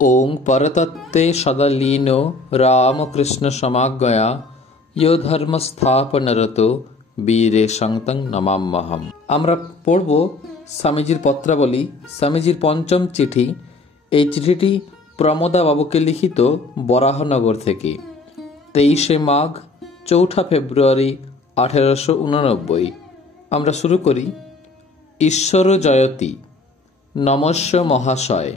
ओं परतत्ते सदालीनो रामकृष्ण समाज्ञया यो धर्म स्थापनरतो বীরে সংতং নমাম্যহম। আমরা পড়ব স্বামীজির পত্রাবলী, স্বামীজির পঞ্চম চিঠি। এই চিঠিটি প্রমোদা বাবুকে লিখিত বরাহনগর থেকে। 23 মাঘ 4 ফেব্রুয়ারি 1889। আমরা শুরু করি। ঈশ্বর জয়তী। নমস্য মহাশয়,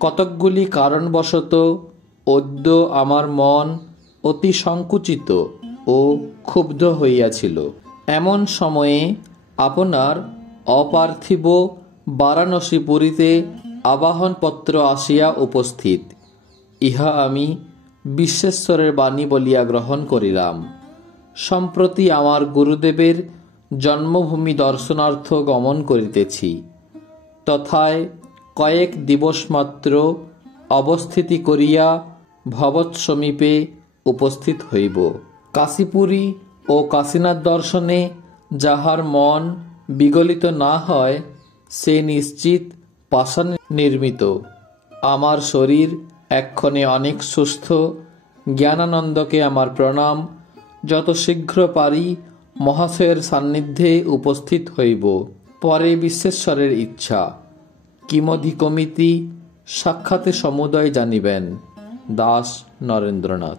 কতকগুলি কারণবশত অদ্য আমার মন অতি সংকুচিত ও ক্ষুব্ধ হইয়াছিল। এমন সময়ে আপনার অপার্থিব বারাণসীপুরীতে আবাহনপত্র আসিয়া উপস্থিত। ইহা আমি বিশ্বেশ্বরের বাণী বলিয়া গ্রহণ করিলাম। সম্প্রতি আমার গুরুদেবের জন্মভূমি দর্শনার্থ গমন করিতেছি। তথায় কয়েক দিবস মাত্র অবস্থিতি করিয়া ভবৎ সমীপে উপস্থিত হইব। কাশীপুরী ও কাশীনাথ দর্শনে যাহার মন বিগলিত না হয়, সে নিশ্চিত পাষাণ নির্মিত। আমার শরীর এক্ষণে অনেক সুস্থ। জ্ঞানানন্দকে আমার প্রণাম। যত শীঘ্র পারি মহাশয়ের সান্নিধ্যে উপস্থিত হইব। পরে বিশ্বেশ্বরের ইচ্ছা। কিমধিকমিতি সাক্ষাতে সমুদয় জানিবেন। দাস নরেন্দ্রনাথ।